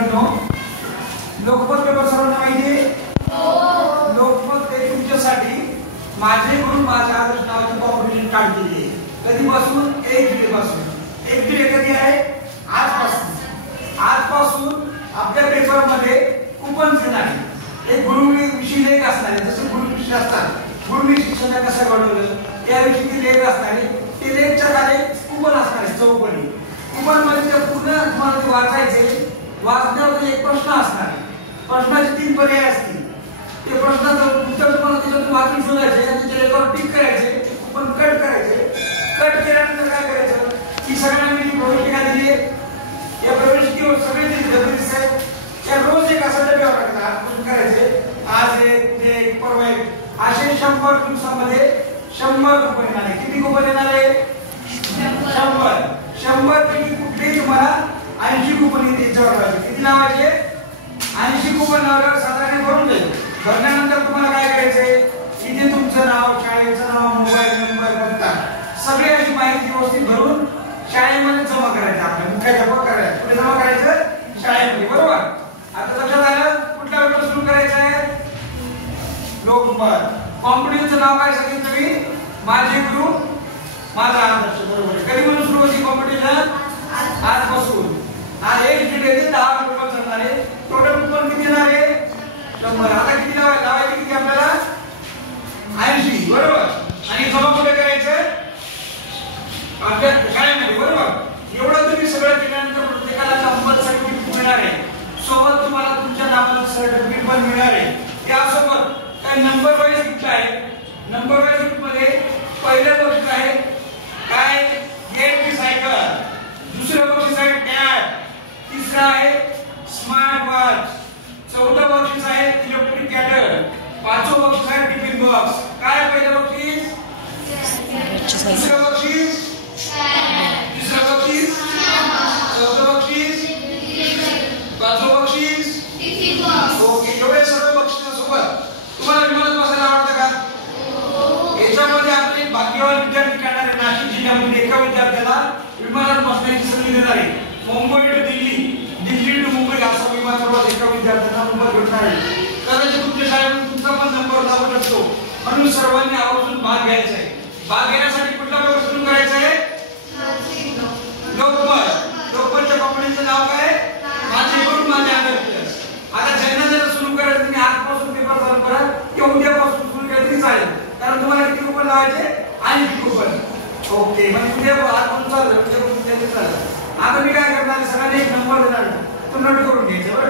मित्रांनो, लोकमत पेपर सर्वांना माहिती आहे? लोकमत हे तुमच्यासाठी माझे गुरु माझा आदर्श नावाची कॉम्पिटिशन काढलेली आहे. कधीपासून? 1 जुलैपासून. 1 जुलै कधी आहे? आजपासून आपल्या पेपरमध्ये कुपन येणार आहे. एक गुरुविषयी लेख असणार आहे. जसे गुरुविषयी असतात, गुरुविषयी शिक्षण कसं घडवलं याविषयी ते लेख असणार आहे. ते लेखच्या खाली कुपन असणार आहे. चौकडी कुपन मध्ये ते पूर्ण तुम्हाला वाचायचे. वाचण्यावर एक प्रश्न असणार आहे. प्रश्नाचे 3 पर्याय असतील. ते प्रश्नाचं उत्तर तुम्हाला त्याच्यातून वाचून शोधायचे आणि त्या लेखावर टिक करायचे. ते कुपन कट करायचे. कट केल्यानंतर काय करायचं की सगळ्यांना मी प्रवेशिका दिली आहे. या प्रवेशिकेवर सगळे जे जबरदस्त आहेत त्या रोज एक असं डब्यावर टाकतात करायचे. आज एक परवा एक असे 100 दिवसामध्ये 100 कुपन येणार आहे. किती कुपन येणार आहे? 100 पैकी कुठलेही तुम्हाला 80 कुपन येते. किती लावायचे? 80 कुपन लावल्यावर साधारण भरून जाईल. भरल्यानंतर तुम्हाला काय करायचंय? इथे तुमचं नाव, शाळेचं नाव, मोबाईल नंबर, पत्ता सगळी अशी माहिती व्यवस्थित भरून शाळेमध्ये जमा करायचं. आपल्या मुख्याध्यापक करायचं. कुठे जमा करायचं? शाळेमध्ये. बरोबर. आता लक्षात आलं कुठल्या वेळेला सुरू करायचं आहे? लोकमत. कॉम्पिटिशनचं नाव काय सांगितलं मी? माझे गुरु माझा आदर्श. बरोबर. कधी म्हणून सुरू होती कॉम्पिटिशन? आजपासून. आज 1 जुलै ते 10 पेपर चालणार आहे. टोटल कुपन किती येणार आहे? 100. आता किती लावायचे किती आपल्याला? 80. बरोबर. आणि जमा कुठे करायचं? आपल्या शाळेमध्ये. बरोबर. एवढं तुम्ही सगळं केल्यानंतर प्रत्येकाला कंपल्सरी सर्टिफिकेट मिळणार आहे. सोबत तुम्हाला तुमच्या नावाचं सर्टिफिकेट पण मिळणार आहे. त्यासोबत काय नंबर वाईज गिफ्ट आहे. नंबर वाईज गिफ्ट मध्ये पहिलं बक्षीस आहे काय? Game cycle. दुसरं बक्षीस आहे टॅब. तिसरं आहे स्मार्ट वॉच. चौथं बक्षीस आहे इलेक्ट्रिक कॅटल. पाचवं बक्षीस आहे टिफिन बॉक्स. काय पहिलं बक्षीस? दुसरं बक्षीस. तिसरं बक्षीस. चौथं बक्षीस. पाचवं बक्षीस. ओके. एवढे सर्व बक्षिसासोबत तुम्हाला विमानात बसायला आवडतं का? याच्यामध्ये आपले भाग्यवान विद्यार्थी काढणार आहे. नाशिक जिल्ह्यामध्ये एका विद्यार्थ्याला विमानात बसण्याची संधी देणार आहे. मुंबई टू दिल्ली, दिल्ली टू मुंबई असा विमान प्रवास एका विद्यार्थ्यांना नंबर भेटणार आहे. कदाचित तुमच्या शाळेमध्ये तुमचा पण नंबर लागू शकतो. म्हणून सर्वांनी आवर्जून भाग घ्यायचा आहे. भाग घेण्यासाठी कुठला पेपर सुरू करायचा आहे? लोकमत. लोकमतच्या कॉम्पिटिशनचं नाव काय? माझे गुरु माझे आदर्श. आता ज्यांना सुरू करायचं तुम्ही आजपासून पेपर चालू करा किंवा उद्यापासून सुरू केलं तरी चालेल. कारण तुम्हाला किती कुपन लावायचे? 80 कुपन. ओके. म्हणजे उद्या आजपासून चालू उद्यापासून चालू. आता मी काय करणार? सगळ्यांना एक नंबर देणार. तो नोट करून घ्यायचा.